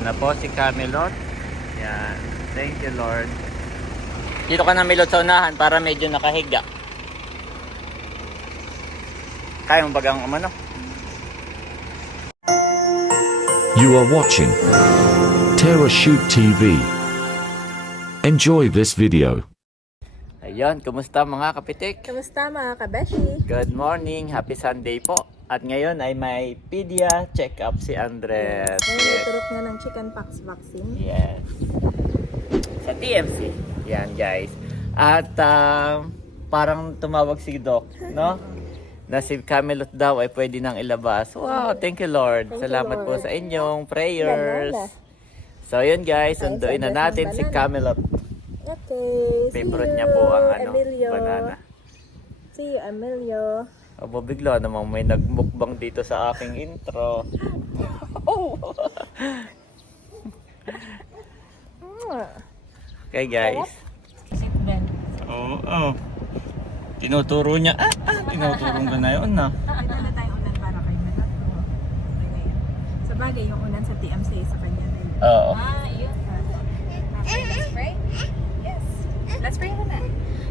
Ayan na po si Camelot. Yan. Thank you, Lord. Dito ka na, Milot, sa unahan para medyo nakahiga. Kaya mo bagang umano? You are watching Terra Shoot TV. Enjoy this video. Ayun, kumusta mga kapitik? Kamusta mga kabeshi? Good morning, happy Sunday po. At ngayon ay may pedia check-up si Andres. Ngayon, turok na ng chickenpox vaccine. Yes. Sa TMC. Yan, guys. At parang tumawag si Doc, no? Na si Camelot daw ay pwede nang ilabas. Wow, thank you, Lord. Thank you, Salamat po Lord. sa inyong prayers. Banana. So, yun guys, Ay, sunduin na sabes ng natin si banana. Camelot. Okay, Favorite see niya you, po ang Emilio. banana. See you, Emilio. Aba, bigla namang may nagmukbang dito sa aking intro. Okay guys. Seatbelt. Oo. Tinuturo niya. Tinuturo ka na yun na. Ano na tayo unan para kay Mata? Okay na yun. Sa bagay, yung unan sa TMC sa kanya na yun. Oo. Yun. Okay, let's pray? Yes. Let's pray na.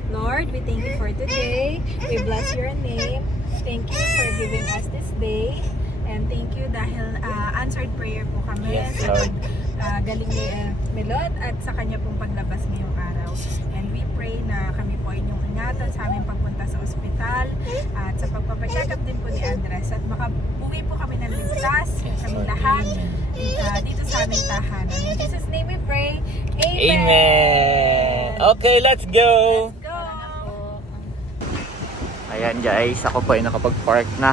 Lord, we thank you for today. We bless your name. Thank you for giving us this day. And thank you dahil answered prayer po kami Yes, sa Lord. galing ni Melod at sa kanya pong paglabas ngayong araw. And we pray na kami po ay inyong ingatan sa aming pagpunta sa ospital at sa pagpapacheck up din po ni Andres at makabuwi po kami ng ligtas, kami lahat dito sa aming tahanan. In Jesus' name we pray. Amen! Amen! Okay, let's go! Let's go! Ayan guys, ako po ay nakapag-park na.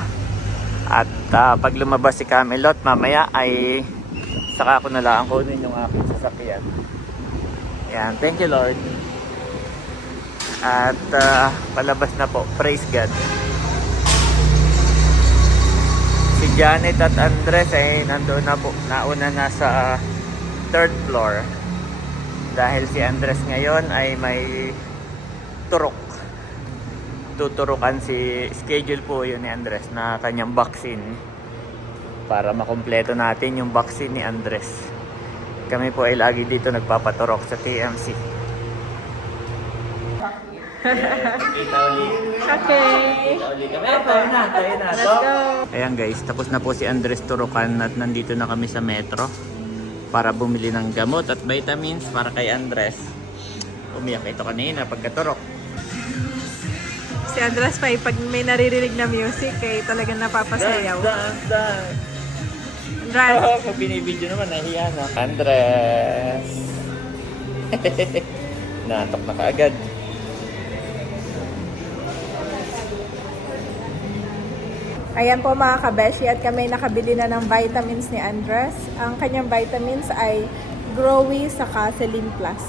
At pag lumabas si Camelot, mamaya ay saka ako na lang kunin yung aking sasakyan. Ayan, thank you Lord. At palabas na po, praise God. Si Janet at Andres ay nandoon na po, nauna na sa third floor. Dahil si Andres ngayon ay may turok. Tuturukan si schedule po yun ni Andres na kanyang vaccine para makumpleto natin yung vaccine ni Andres. Kami po ay lagi dito nagpapaturok sa TMC. Kita ulit. Okay. Kita ulit kami. Tayo na. Let's go. Ayan guys, tapos na po si Andres turukan at nandito na kami sa metro para bumili ng gamot at vitamins para kay Andres. Umiyak ito kanina pagkaturok. Si Andres pa pag may naririnig na music ay talagang napapasayaw. Dance. Andres. Oh, pag binibidyo naman, nahiya na. Andres! Naantok na kaagad. Ayan po mga kabeshi at kami nakabili na ng vitamins ni Andres. Ang kanyang vitamins ay Growy saka Celine Plus.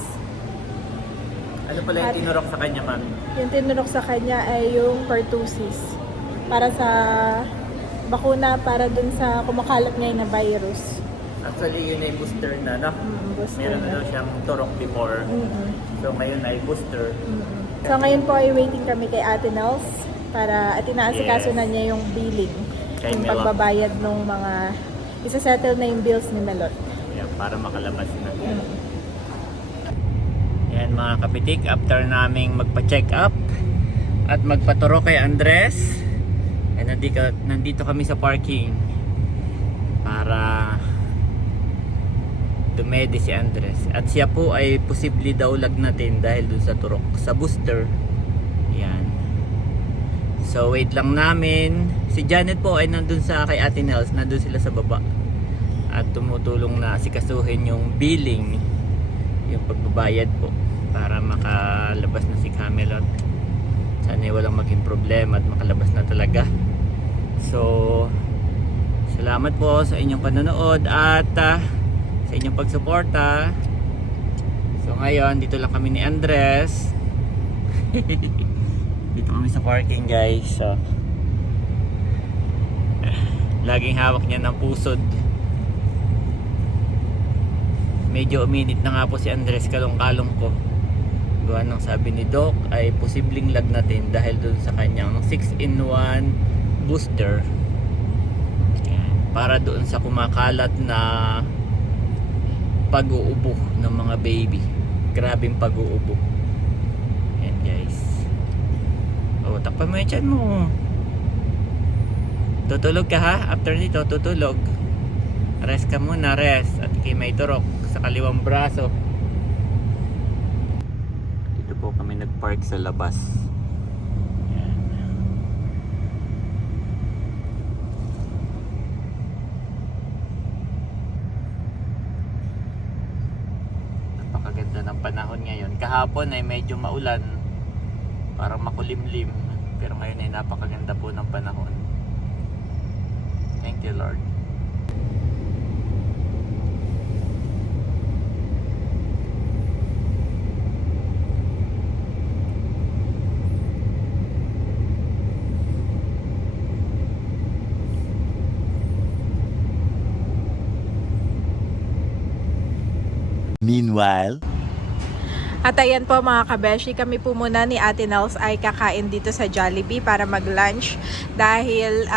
Ano pala yung tinurok sa kanya, mami? Yung tinurok sa kanya ay yung pertussis. Para sa bakuna para dun sa kumakalat ngayon na virus. Actually, yun ay booster na, no? Booster Meron na na. daw siyang turok before. So, ngayon ay booster. So ngayon po ay waiting kami kay Ate Nels para at inaasikaso Yes. na niya yung billing. Kay Yung Melot. pagbabayad ng mga isa-settle na yung bills ni Melot. Yan, para makalabas na. Yan mga kapitik, after naming magpa-check up at magpaturo kay Andres, ay nandito kami sa parking para dumedi si Andres. At siya po ay posible daw lagnatin dahil dun sa turok, sa booster. Yan. So wait lang namin. Si Janet po ay nandun sa kay Ate Nels, nandun sila sa baba. At tumutulong na sikasuhin yung billing, yung pagbabayad po para makalabas na si Camelot. Sana walang maging problema at makalabas na talaga. So salamat po sa inyong panonood at sa inyong pagsuporta. So ngayon dito lang kami ni Andres. Dito kami sa parking guys. So laging hawak niya ng pusod. Medyo uminit na nga po si Andres, kalong-kalong ko. Gawa ng sabi ni Doc ay posibleng lagnatin dahil dun sa kanyang 6-in-1 booster. Ayan. Para doon sa kumakalat na pag-uubo ng mga baby. Grabing pag-uubo. Yan guys. O, takpan mo yung tiyan mo. Tutulog ka ha? After nito, tutulog. Rest ka muna, rest. At may turok sa kaliwang braso. Dito po kami nagpark sa labas. Yan. Napakaganda ng panahon ngayon. Kahapon ay medyo maulan. Parang makulimlim. Pero ngayon ay napakaganda po ng panahon. Thank you, Lord. Meanwhile, At ayan po mga kabeshi, kami po muna ni Ate Nels ay kakain dito sa Jollibee para mag-lunch dahil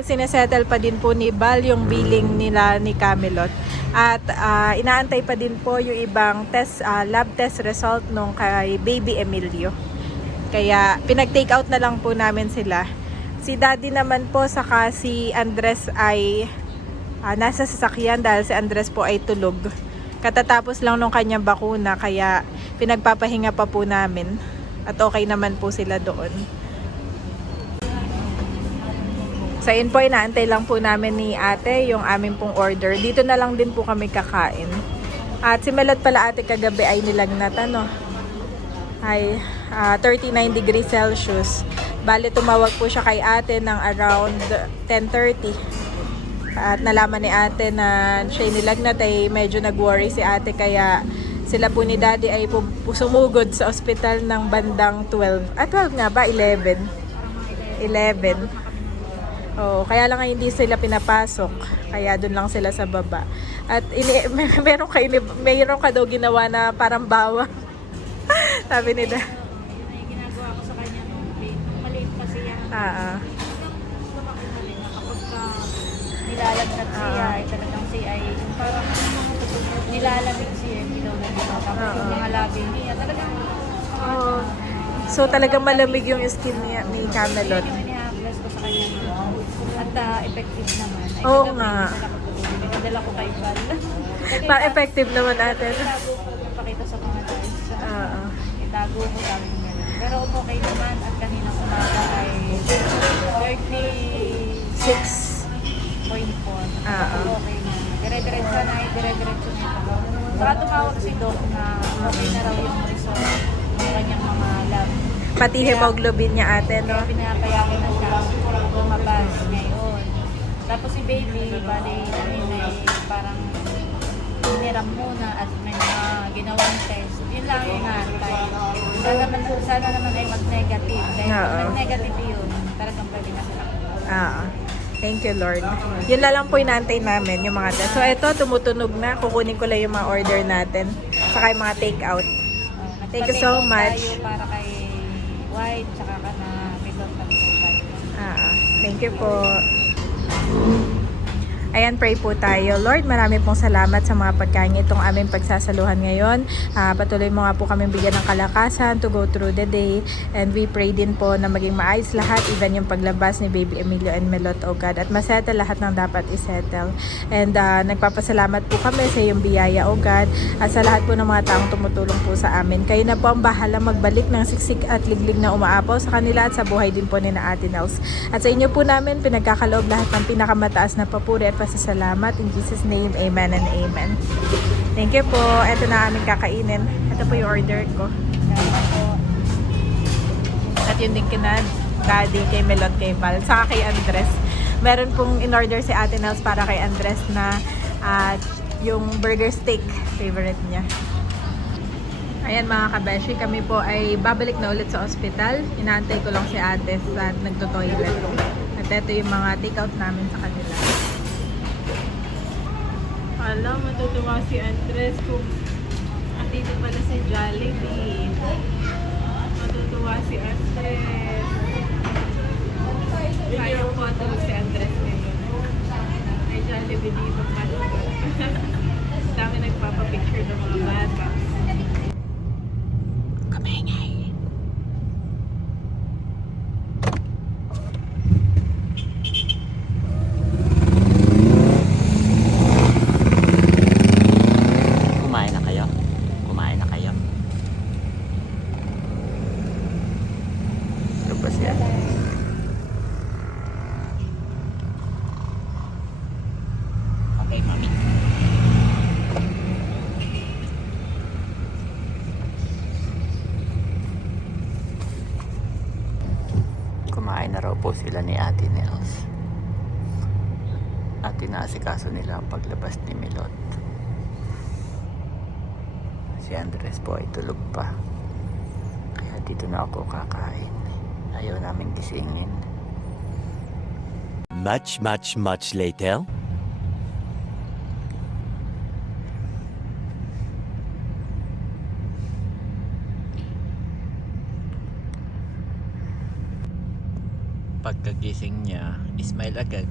sinesettle pa din po ni Bal yung billing nila ni Camelot. At inaantay pa din po yung ibang lab test result nung kay Baby Emilio. Kaya pinag-take out na lang po namin sila. Si Daddy naman po saka si Andres ay nasa sasakyan dahil si Andres po ay tulog. Katatapos lang nung kanyang bakuna kaya pinagpapahinga pa po namin at okay naman po sila doon. So yun po, inaantay lang po namin ni ate yung aming pong order. Dito na lang din po kami kakain. At si Melot pala ate kagabi ay nilagnat ay 39 degrees Celsius. Bale tumawag po siya kay ate ng around 10:30. At nalaman ni ate na siya nilagnat ay medyo nag-worry si ate kaya sila po ni daddy ay sumugod sa ospital ng bandang 12. 12 nga ba? 11. 11. Oh, kaya lang hindi sila pinapasok. Kaya doon lang sila sa baba. At meron ka daw ginawa na parang bawang. Sabi ni daddy. May ginagawa ko sa kanya nung maliit kasi yan. Nilalagnat siya, ay talagang siya ay parang nilalamig siya, ilaw na dito. Tapos yung mga labi niya, talagang So talagang malamig yung skin niya ni Camelot. yung inihabless ko sa kanya. At effective naman. Ay, Oo kagabi, nga. Pinadala ko kay Val. Pa-effective naman ate. Itago ko yung pakita sa mga guys. Itago mo sabi ko gano'n. Pero okay naman at kaninang umaga ay 36.4. Okay na. Dire-diretso na ay dire-diretso na ito. Saka tumawag si Doc na okay na raw yung result ng kanyang mga lab. Pati hemoglobin niya ate, no? Kaya pinapayakin na siya lumabas ngayon. Tapos si baby, bali, parang hiniram muna at may mga ginawang test. Yun lang yung antay. Sana naman ay mag-negative. Dahil kung mag-negative yun, talagang pwede na sila. Thank you, Lord. Yun na lang po inaantay namin, yung mga test. So, ito, tumutunog na. Kukunin ko lang yung mga order natin. Saka yung mga take-out. Thank you so much. Tayo para kay White, tsaka ka na Milot at Sultan. Thank you po. Ayan, pray po tayo. Lord, marami pong salamat sa mga pagkain itong aming pagsasaluhan ngayon. Patuloy mo nga po kami bigyan ng kalakasan to go through the day. And we pray din po na maging maayos lahat, even yung paglabas ni Baby Emilio and Melot, oh God. At masettle lahat ng dapat isettle. And nagpapasalamat po kami sa iyong biyaya, oh God. At sa lahat po ng mga taong tumutulong po sa amin. Kayo na po ang bahala magbalik ng siksik at liglig na umaapaw sa kanila at sa buhay din po ni na Ate Nels. At sa inyo po namin, pinagkakaloob lahat ng pinakamataas na papuri at pasasalamat. In Jesus' name, amen and amen. Thank you po. Ito na aming kakainin. Ito po yung order ko. At yun din kina Daddy, kay Melot, kay Val, saka kay Andres. Meron pong in-order si Ate Nels para kay Andres na yung burger steak. Favorite niya. Ayan mga kabeshi, kami po ay babalik na ulit sa ospital. Inaantay ko lang si Ate at nagto-toilet. At ito yung mga take-out namin sa kanila. Alam, matutuwa si Andres kung dito pala si Jollibee. Matutuwa si Andres. Sayang photo si Andres ngayon. May Jollibee dito pala. Dami nagpapapicture. po sila ni Ate Nels. At inaasikaso nila ang paglabas ni Milot. Si Andres po ay tulog pa. Kaya dito na ako kakain. Ayaw namin gisingin. Much later. Pagkagising niya, smile agad.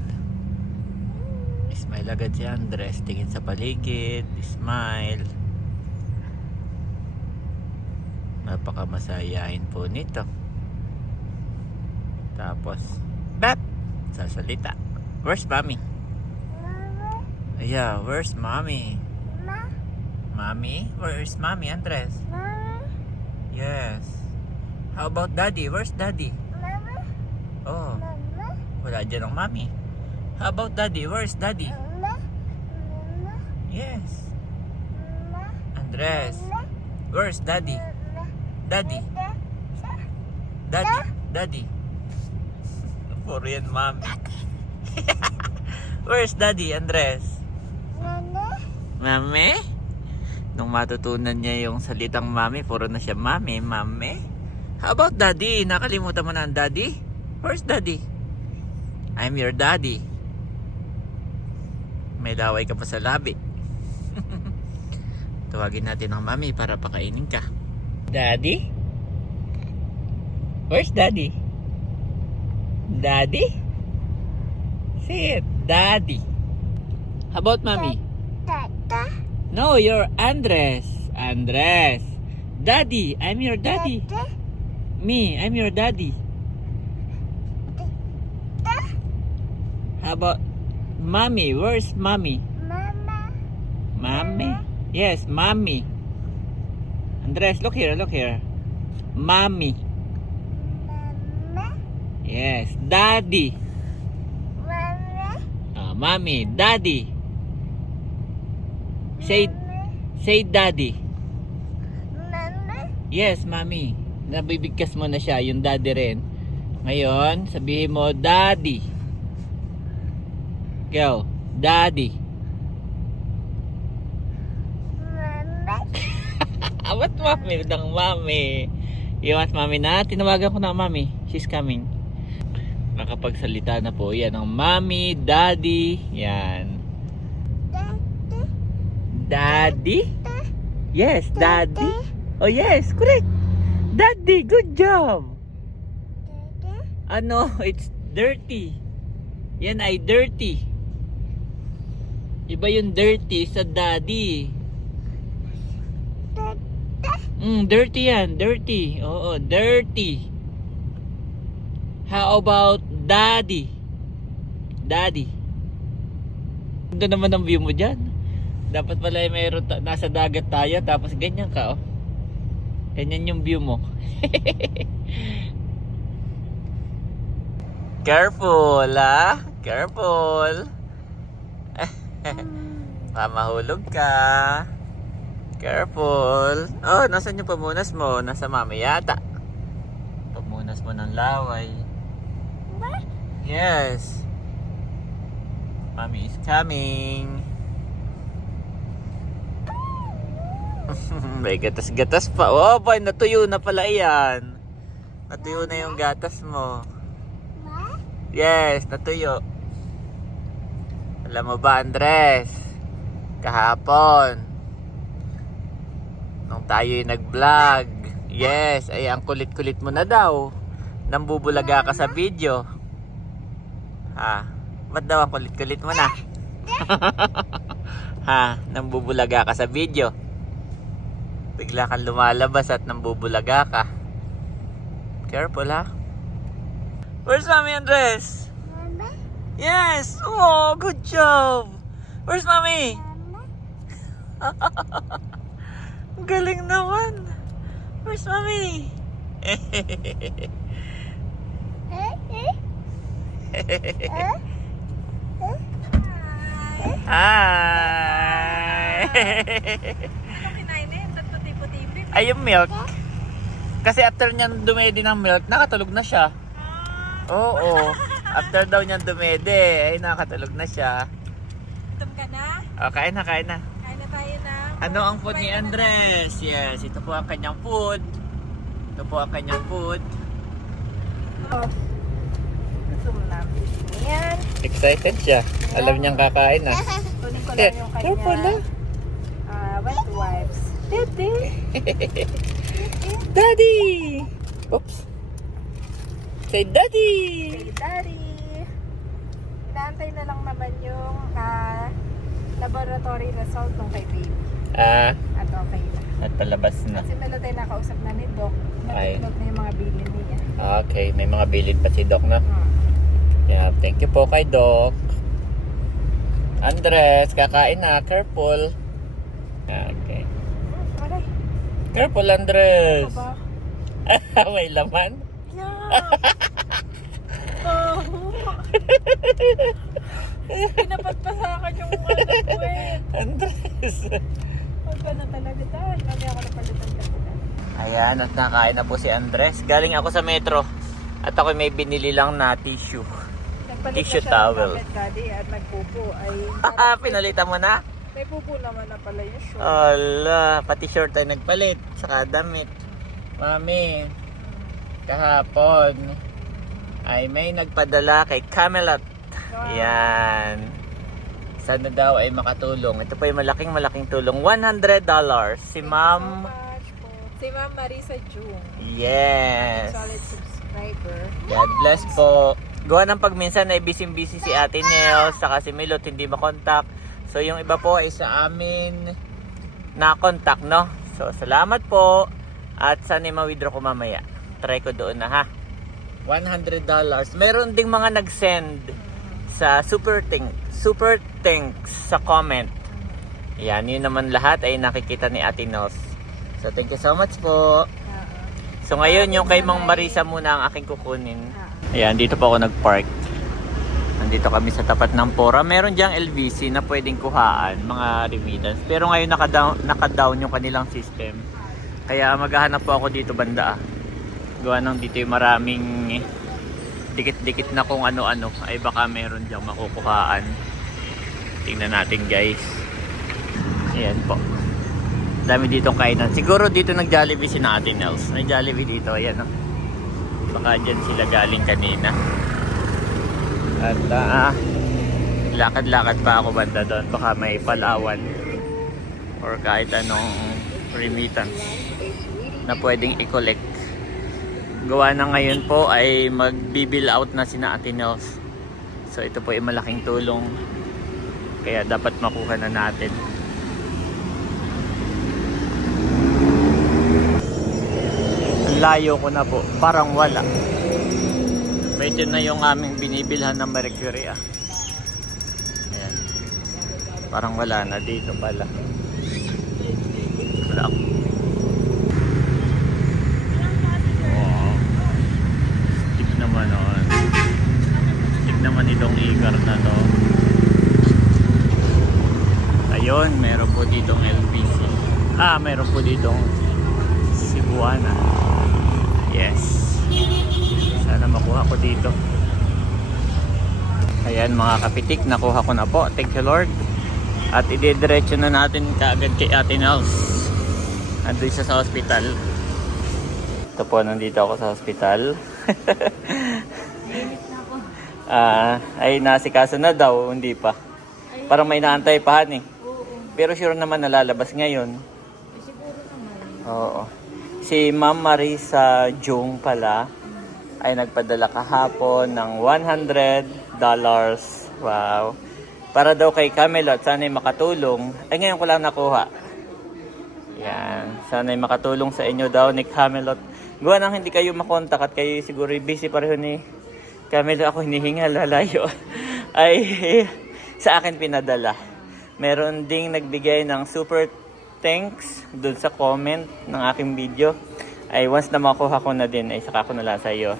Smile agad si Andres, tingin sa paligid, smile. Napakamasayahin po nito. Tapos, bap! Sasalita. Where's mommy? Yeah, where's mommy? Mommy? Where's mommy, Andres? Yes. How about daddy? Where's daddy? Oh, wala dyan ang mommy. How about daddy? Where's daddy? Yes. Andres, where's daddy? Daddy? Daddy? Daddy? Puro yan mommy. Where's daddy, Andres? Mami? Nung matutunan niya yung salitang mami, puro na siya mami, mami. How about daddy? Nakalimutan mo na ang daddy? Where's daddy? I'm your daddy. May laway ka pa sa labi. Tawagin natin ang mami para pakainin ka. Daddy? Where's daddy? Daddy? Say it, daddy. How about mommy? No, you're Andres. Andres. Daddy, I'm your daddy. Me, I'm your daddy. How about mommy? Where's mommy? Mommy? Yes, mommy. Andres, look here, look here. Mommy. Yes, daddy. Mommy, daddy. Say daddy. Yes, mommy. Nabibigkas mo na siya, yung daddy rin. Ngayon, sabihin mo, daddy. Go, daddy. What mommy? Ng mommy. You want mommy na? Tinawagan ko na mommy. She's coming. Nakapagsalita na po yan ng mommy, daddy. Yan. Daddy? Yes, daddy. Oh yes, correct. Daddy, good job. Ano, it's dirty. Yan ay dirty. Iba yung dirty sa daddy. Dirty yan, dirty. Oo, dirty. How about daddy? Daddy. Ganda naman ang view mo dyan. Dapat pala ay mayroon nasa dagat tayo tapos ganyan ka, oh. Ganyan yung view mo. Careful, ah. Careful. Mamahulog ka. Careful. Oh, nasan yung pamunas mo? Nasa mami yata. Pamunas mo ng laway. Yes. Mommy is coming. May gatas-gatas pa. Oh, boy, natuyo na pala yan. Natuyo na yung gatas mo. Yes, natuyo. Alam mo ba, Andres? Kahapon, nung tayo'y nag-vlog, yes, ay ang kulit-kulit mo na daw. Nambubulaga ka sa video. Ha? Ba't daw ang kulit-kulit mo na? Ha? Nambubulaga ka sa video. Bigla kang lumalabas at nambubulaga ka. Careful, ha? Where's mommy, Andres? Yes! Oh, good job! Where's mommy? Galing naman! Where's mommy? Hi! Ano kinain na yun? Tatlo tipo-tipi. Ay, yung milk. Kasi after niyan dumedi ng milk, nakatulog na siya. Ah, Oo. After daw niyan dumede, ay nakatulog na siya. Gutom ka na? Oh, kain na, kain na. Kain na tayo na. Ano ang food ni Andres? Yes, ito po ang kanyang food. Ito po ang kanyang food. Zoom namin. Ayan. Excited siya. Alam niyang kakain na. Kunin ko lang yung Ito pala. kanya wet wipes. Daddy! Daddy! Oops. Say daddy! Hey, Daddy! Inaantay na lang naman yung laboratory result ng kay baby. At okay na. At palabas na. Kasi Melody nakausap na ni Doc. Ay. Napindot na yung mga bilin niya. Okay, may mga bilid pa si Doc na. Hmm. Yeah, thank you po kay Doc. Andres, kakain na. Careful. Okay. Aray, Careful, ano Andres. ba? May laman. Yeah! Oh! Pinapat pa sa akin yung puwet. Andres. Huwag ka na talaga dahil. Mami ako napalitan ka po. Ayan, at nakain na po si Andres. Galing ako sa metro. At ako may binili lang na tissue. Nagpalit Tissue na siya towel. ng damit, Daddy, at nagpupo. Ay, Pinalitan mo na? may pupo naman na pala yung show. Ala, pati short ay nagpalit. Saka damit. Mami, kahapon ay may nagpadala kay Camelot. Yan. Sana daw ay makatulong. Ito po yung malaking tulong. $100. Si Ma'am. Si Ma'am Marisa Jung. Yes. Solid subscriber. God bless po. Gawa ng pagminsan ay busy si Ate Nels, saka si Milot hindi makontak. So yung iba po ay sa amin na contact, no? So salamat po. At sana ma-withdraw ko mamaya. Try ko doon na ha. $100. Meron ding mga nag-send sa super thanks sa comment. Yan, yun naman lahat ay nakikita ni Ate Nels. So thank you so much po. So ngayon yung kay Mang Marisa muna ang aking kukunin. Ayan, dito po ako nag-park. Nandito kami sa tapat ng Pora. Meron diyang LVC na pwedeng kuhaan, mga remittance. Pero ngayon naka-down yung kanilang system. Kaya maghahanap po ako dito banda. Gawa ng dito yung maraming dikit-dikit na kung ano-ano. Ay baka meron diyang makukuhaan. Tingnan natin guys. Ayan po. Dami ditong kainan. Siguro dito nag-Jollibee si Ate Nels. May Jollibee dito. Ayan o. Baka dyan sila galing kanina. At lakad-lakad pa ako banda doon. Baka may Palawan. Or kahit anong remittance na pwedeng i-collect. Gawa na ngayon po ay mag-bill out na si Ate Nels. So ito po ay malaking tulong. Kaya dapat makuha na natin. Layo ko na po, parang wala. Medyo na yung aming binibilhan ng Mercury Ayan. Parang wala na dito pala. Wala ako. Wow. Tip naman Tip naman itong igar na to. Ayun, meron po ditong LBC. Meron po ditong Cebuana. Yes. Sana makuha ko dito. Ayan mga kapitik, nakuha ko na po. Thank you Lord. At idediretso na natin kaagad kay Ate Nels. Andun siya sa hospital. Ito po, nandito ako sa hospital. Ay nasikaso na daw, hindi pa. Parang may naantay pa eh. Pero sure naman nalalabas ngayon. Siguro naman. Oo. Si Ma'am Marisa Jung pala ay nagpadala kahapon ng $100. Wow. Para daw kay Camelot, sana'y makatulong. Ay ngayon ko lang nakuha. Yan. Sana'y makatulong sa inyo daw ni Camelot. Gawa nang hindi kayo makontak at kayo siguro busy pareho ni Camelot. Ako hinihingal, lalayo. Ay sa akin pinadala. Meron ding nagbigay ng super thanks dun sa comment ng aking video. Ay once na makuha ko na din ay saka ko na lang sa iyo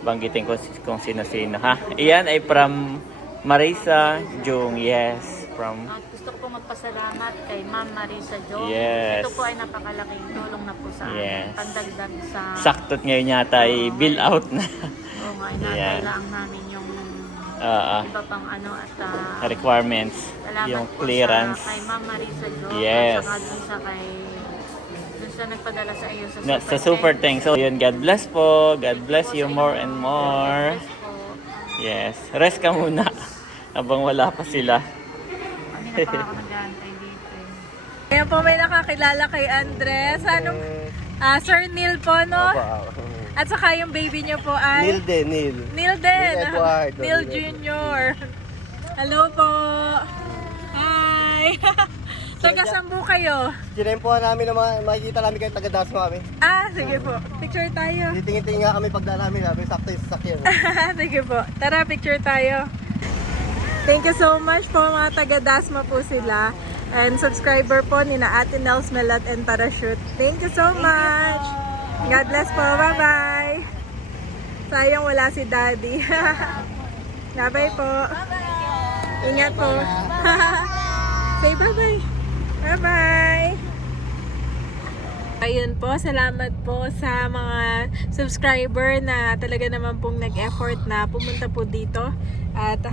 banggitin ko kung sino-sino ha. Iyan ay from Marisa Jung. Yes, from At gusto ko po magpasalamat kay Ma'am Marisa Jo. Yes. Ito po ay napakalaking tulong na po sa Yes. pandagdag sa... saktot ngayon yata ay bill out na. Oo nga, inantay Ayan. lang namin yung Ah, iba pang ano at requirements, salamat yung po clearance. sa kay Ma'am Marisa Lo. Yes. At saka dun sa nagpadala sa iyo sa Na, sa super tank. So, yun, God bless po. God bless you more and more. God bless po. Yes. Rest ka muna. Habang wala pa sila. Kami na pa ako nag-aantay dito. Ayan po, may nakakilala kay Andres. Anong, Sir Neil po, no? At saka yung baby niyo po ay? Neil din, Neil. Neil din. Neil Edward. Neil Jr. Hello po. Hi. Taga saan po kayo? Sinempohan namin na makikita namin kayo taga-Dasma kami. Sige po. Picture tayo. Titingin-tingin nga kami pagdaan namin, sabi sakto yung sasakyan. Sige po. Tara, picture tayo. Thank you so much po, mga taga-Dasma po sila. And subscriber po ni na Ate Nels Melot and Parachute. Thank you so much. God bless po. Bye-bye. Sayang wala si Daddy. Bye-bye po. Ingat po. Say bye-bye. Bye-bye. Ayun po, salamat po sa mga subscriber na talaga naman pong nag-effort na pumunta po dito. At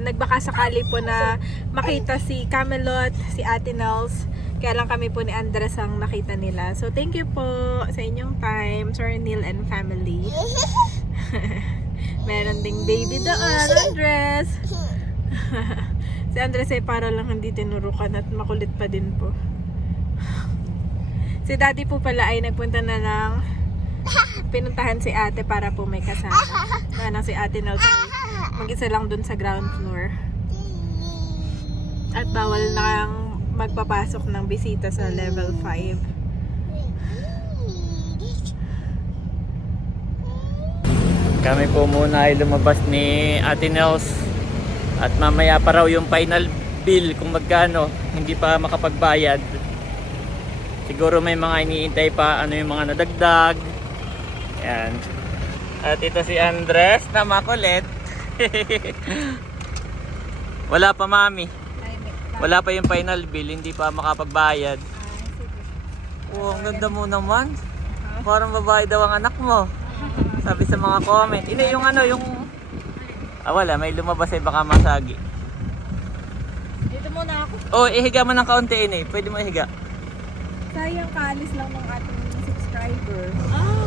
nagbaka sakali po na makita si Camelot, si Ate Nels. Kaya lang kami po ni Andres ang nakita nila. So thank you po sa inyong time, Sir Neil and family. Meron ding baby doon, Andres. Si Andres ay para lang hindi tinurukan at makulit pa din po. Si Daddy po pala ay nagpunta na ng pinuntahan si ate para po may kasama. Na si Ate Nels ay mag-isa lang dun sa ground floor. At bawal na magpapasok ng bisita sa level 5. Kami po muna ay lumabas ni Ate Nels. At mamaya pa raw yung final bill kung magkano. Hindi pa makapagbayad. Siguro may mga iniintay pa ano yung mga nadagdag. Yan. At ito si Andres na makulit. Wala pa mami. Wala pa yung final bill, hindi pa makapagbayad. Oh, ang ganda mo naman. Parang babae daw ang anak mo. Sabi sa mga comment. Hindi yung ano, yung wala, may lumabas ay baka masagi. Dito muna ako. Oh, ihiga mo ng kaunti ini. Pwede mo ihiga. Sayang kaalis lang ng ating subscriber.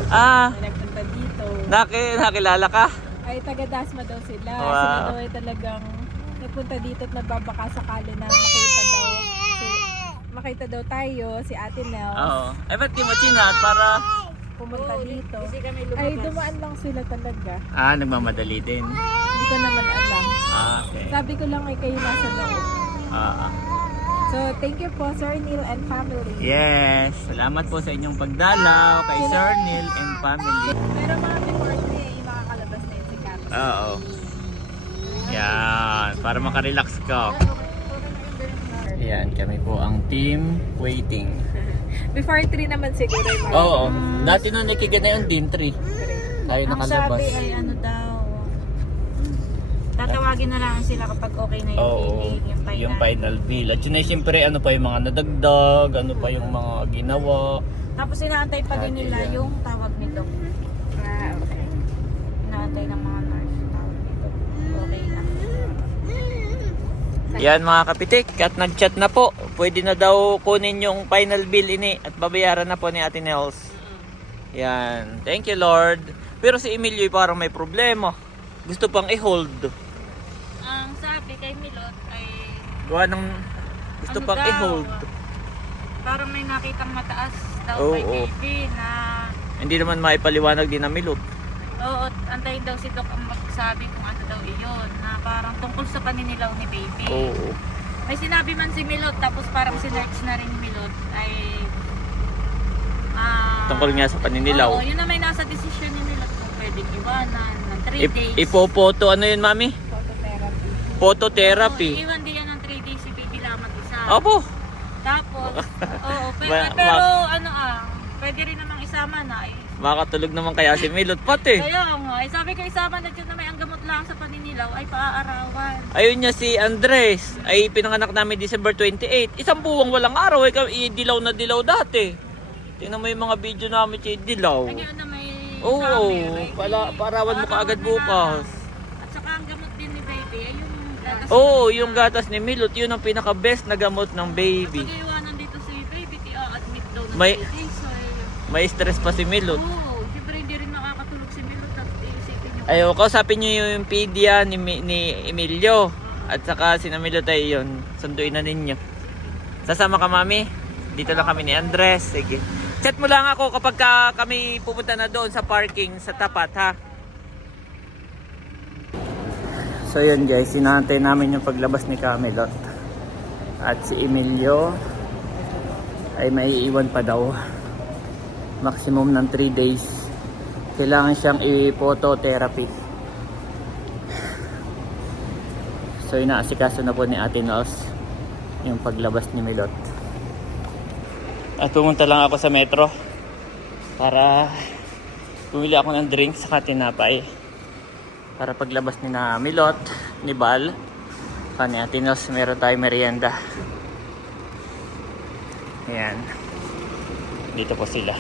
Ah, Na nagpunta dito. nakilala ka? Ay taga-Dasma daw sila. Wow. Sila daw ay talagang nagpunta dito at nagbabaka sakali na makita daw tayo, si Ate Nels. Oo. Ay, ba't di mo chinat para... Pumunta dito. Kasi kami lumabas. Ay, dumaan lang sila talaga. Nagmamadali din. Hindi ko naman alam. Okay. Sabi ko lang ay kayo nasa loob. Ah. So, thank you po, Sir Neil and family. Yes. Salamat po sa inyong pagdalaw kay Sir Neil and family. Pero mga before 3 ay makakalabas na yun si Kat. Oo. Yan. Para makarelax ka. Yan. Kami po ang team waiting. Before 3 naman siguro yung mga Oo. Dati nung nakikiga na yung din 3. Tayo Ang nakalabas. sabi ay ano daw, tatawagin na lang sila kapag okay na yung Oo. bidding, Yung final bill. At yun ay siyempre ano pa yung mga nadagdag, ano pa yung mga ginawa. Tapos inaantay pa din nila Yan. yung tawag nito. okay. Inaantay ng mga nurse tawag nito. Okay na. Yan mga kapitik, at nag-chat na po. Pwede na daw kunin yung final bill ini at babayaran na po ni Ate Nels. Yan. Thank you Lord. Pero si Emilio parang may problema. Gusto pang i-hold. Ang sabi kay Milot ay Gawa ng gusto Ano pang daw? i-hold. parang may nakitang mataas daw Oo, kay oo. baby na Hindi naman maipaliwanag din na Milot. oo, antayin daw si Doc ang magsabi kung ano daw iyon na parang tungkol sa paninilaw ni baby. Oo. May sinabi man si Milot tapos parang sinearch na rin ni Milot ay Tungkol nga sa paninilaw. Oo, yun na may nasa desisyon ni Milot kung pwedeng iwanan ng 3 days. Ipopoto ano yun mami? Phototherapy. Phototherapy. Oo, iwan din yan ng 3 days si baby lamang isa. Opo. Tapos, oo, Ma- pero ano pwede rin namang isama na eh. Makatulog naman kaya si Milot pati. Kaya nga, sabi ko isama na dyan na may ang gamot lang sa paninilaw ay paaarawan. Ayun niya si Andres, ay pinanganak namin December 28. Isang buwang walang araw, dilaw na dilaw dati. Tingnan mo yung mga video namin si dilaw. Ngayon na may Oo, summer, parawan mo kaagad parawan na bukas. At saka ang gamot din ni baby, ay yung gatas. Oo, yung gatas ni Milot, yun ang pinaka-best na gamot ng baby. Pag iwanan dito si baby, admit daw ng May- 3 days. May stress pa si Milot. Oo, siyempre hindi rin makakatulog si Milot at iisipin yung... Ayaw, kausapin niyo yung pedia ni Emilio. At saka si Milot ay yun, sunduin na ninyo. Sasama ka, mami? Dito lang kami ni Andres. Sige. Chat mo lang ako kapag kami pupunta na doon sa parking sa tapat, ha? So yun guys, sinantay namin yung paglabas ni Camelot. At si Emilio ay maiiwan pa daw. Maximum ng 3 days. Kailangan siyang i-phototherapy. So inaasikaso na po ni Ate Nos yung paglabas ni Milot. At pumunta lang ako sa metro para bumili ako ng drinks sa tinapay para paglabas ni na Milot, ni Bal, ni Ate Nos, meron tayong merienda. Ayan. Dito po sila.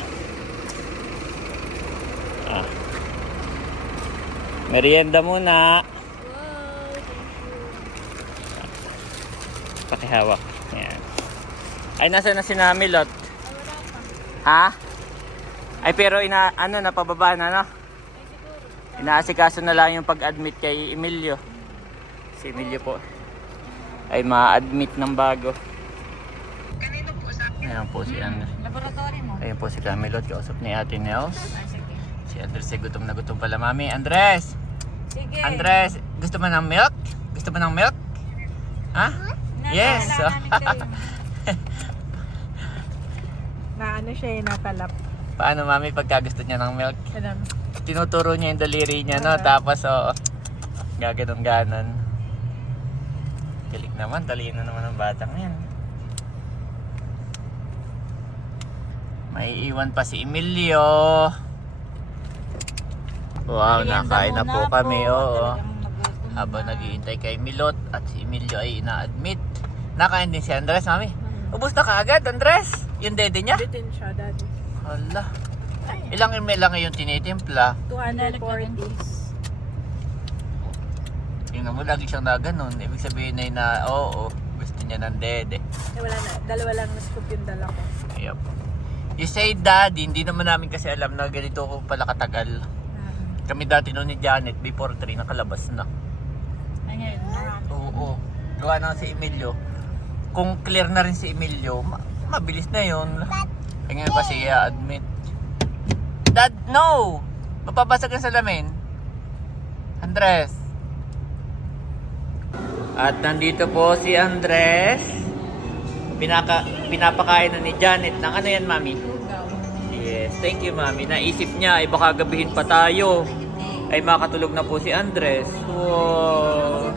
Merienda muna. Pakihawak. Ayan. Ay, nasa na si na Milot? Ha? Ay, pero napababa na, no? Inaasikaso na lang yung pag-admit kay Emilio. Si Emilio po ay ma-admit ng bago. Ayan po si Andres. Laboratory mo. Ayan po si Camelot, kausap ni Ate Nels. Ay, sige. Si Andres ay gutom na gutom pala, mami. Andres! Sige. Andres, gusto mo ng milk? Gusto mo ng milk? Ha? Yes! Na ano siya natalap. Paano, mami, pagka gusto niya ng milk? Alam. Tinuturo niya yung daliri niya, no? Tapos, gaganong-ganon. Galing naman, talino naman ang batang yan. May iwan pa si Emilio. Wow, nakain na po kami, oo. Habang naghihintay kay Milot at si Emilio ay ina-admit. Nakain din si Andres, mami. Ubus na kaagad, Andres? Yung dede niya? Bitin siya, daddy. Hala. Ilang ml lang yung tinitimpla? 240. Tingnan mo, lagi siyang na ganun. Ibig sabihin ay na, oo, gusto niya ng dede. Eh, wala na. Dalawa lang na scoop yung dala ko. Yep. You say daddy, hindi naman namin kasi alam na ganito ko pala katagal. Kami dati noon ni Janet, before 3, nakalabas na. Ayun. Oo. Gawa na si Emilio. Kung clear na rin si Emilio, mabilis na yun. Kaya ngayon pa siya admit. Dad, no! Mapapasag ang salamin. Andres. At nandito po si Andres. Pinapakain na ni Janet ng ano yan, mami? Yes, thank you, mami. Naisip niya, ay baka gabihin pa tayo. Ay makatulog na po si Andres. Wow.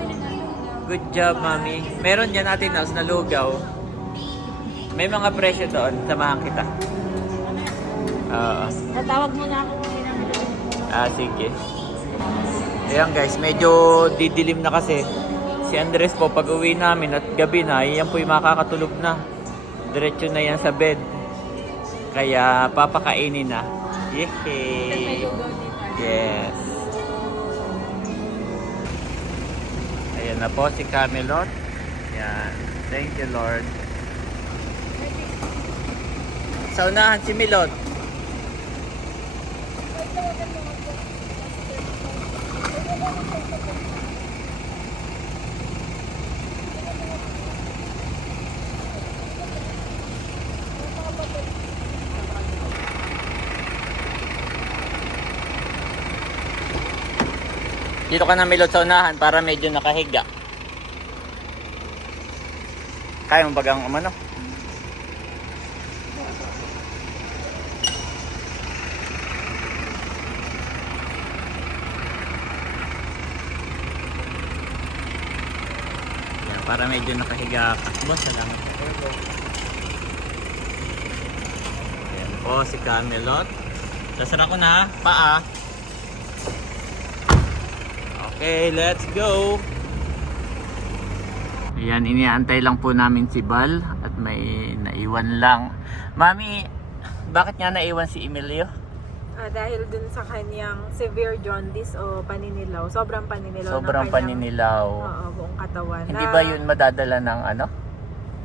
Good job, mami. Meron dyan natin na lugaw. May mga presyo doon. Samahan kita. Tatawag mo na ako. Sige. Ayan guys, medyo didilim na kasi. Si Andres po, pag uwi namin at gabi na, yan po yung makakatulog na. Diretso na yan sa bed. Kaya papakainin na. Yehey! Yes! Ayan na po si Camelot. Yan. Thank you, Lord. Sa unahan si Milot. Dito ka na Milot sa unahan para medyo nakahiga. Kaya mo bagang umano? Yan, para medyo nakahiga ka. Boss, salamat po. Yan po si Camelot. Sasara ko na, paa. Okay, let's go! Ayan, iniantay lang po namin si Bal at may naiwan lang. Mami, bakit nga naiwan si Emilio? Dahil dun sa kanyang severe jaundice o paninilaw, sobrang paninilaw Sobrang ng kanyang paninilaw. buong katawan. Hindi ba yun madadala ng ano?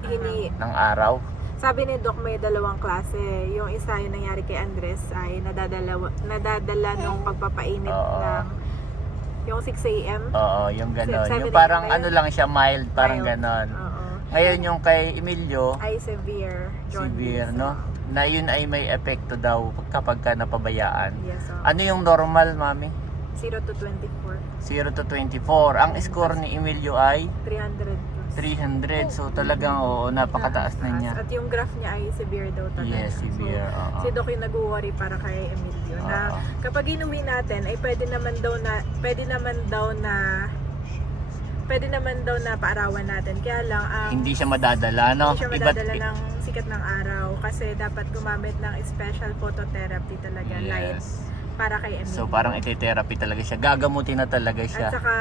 Hindi. Ng araw? Sabi ni Doc may dalawang klase. Yung isa yung nangyari kay Andres ay nadadala nung pagpapainit Oo. ng yung 6 a.m. Oo, yung ganon. 7 Yung parang a.m. ano lang siya, mild, parang Mild. ganon. Oo. Ngayon yung kay Emilio, Ay severe jaundice. severe, no? Na yun ay may epekto daw kapag ka napabayaan. Yes. Ano yung normal, mami? 0 to 24. 0 to 24. Ang score ni Emilio ay 300 plus. 300. So talagang oo, napakataas na niya. At yung graph niya ay severe daw talaga. Yes, severe. So, Oo. si Doc yung nag-worry para kay Emilio na Oo. kapag inuwi natin ay pwede naman daw na paarawan natin. Kaya lang ang Hindi siya madadala, no? hindi siya Iba't- madadala ng sikat ng araw kasi dapat gumamit ng special phototherapy talaga, light Yes. para kay Emilio. So parang ite-therapy talaga siya. Gagamutin na talaga siya. At saka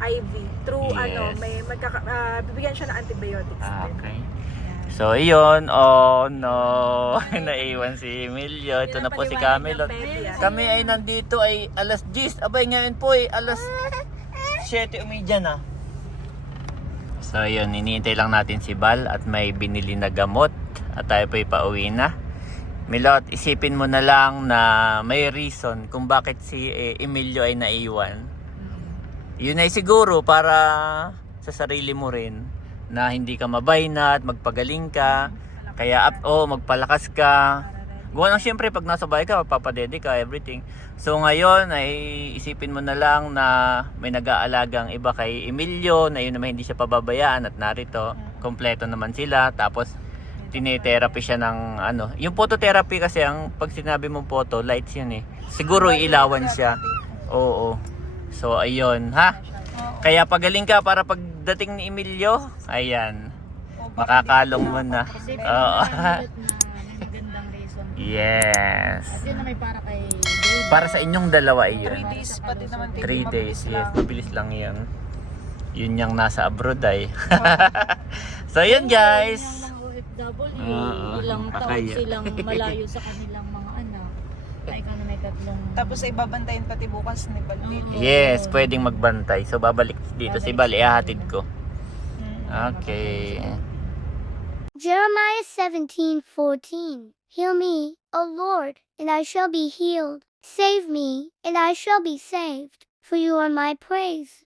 IV through Yes. bibigyan siya ng antibiotics din. Okay. Ayan. So, iyon. Oh, no. Naiwan si Emilio. Ito na po si Camelot. Kami ay nandito ay alas 10. Abay, ngayon po ay alas 7:30 na. So, yun. Iniintay lang natin si Bal at may binili na gamot. At tayo po ay pauwi na. Milot, isipin mo na lang na may reason kung bakit si Emilio ay naiwan. Yun ay siguro para sa sarili mo rin na hindi ka mabaynat, magpagaling ka, kaya magpalakas ka. Gawa lang siyempre pag nasa bahay ka, papadede ka, everything. So ngayon ay isipin mo na lang na may nag-aalagang iba kay Emilio, na yun naman hindi siya pababayaan at narito, kompleto naman sila. Tapos tinetherapy siya ng ano. Yung phototherapy kasi, ang pag sinabi mong photo, lights yun eh. Siguro ilawan siya. Oo. So ayun, ha? Kaya pagaling ka para pagdating ni Emilio, ayan, makakalong mo na. Kasi Oo. na may magandang reason. Yes. At yun na may para kay Baby. Para sa inyong dalawa iyon. 3 days pati naman. 3 days, yes. Mabilis lang yan. Yun yung nasa abroad ay. So yun guys. Yung mga OFW, Oo, ilang taon pakaya. silang malayo sa kanilang mga anak. Na ikaw na may tatlong... Tapos ay babantayin pati bukas ni Balmit. Yes, pwedeng magbantay. So babalik dito si Bal, ihahatid ko. Okay. Jeremiah 17:14. Heal me, O Lord, and I shall be healed. Save me, and I shall be saved, for you are my praise.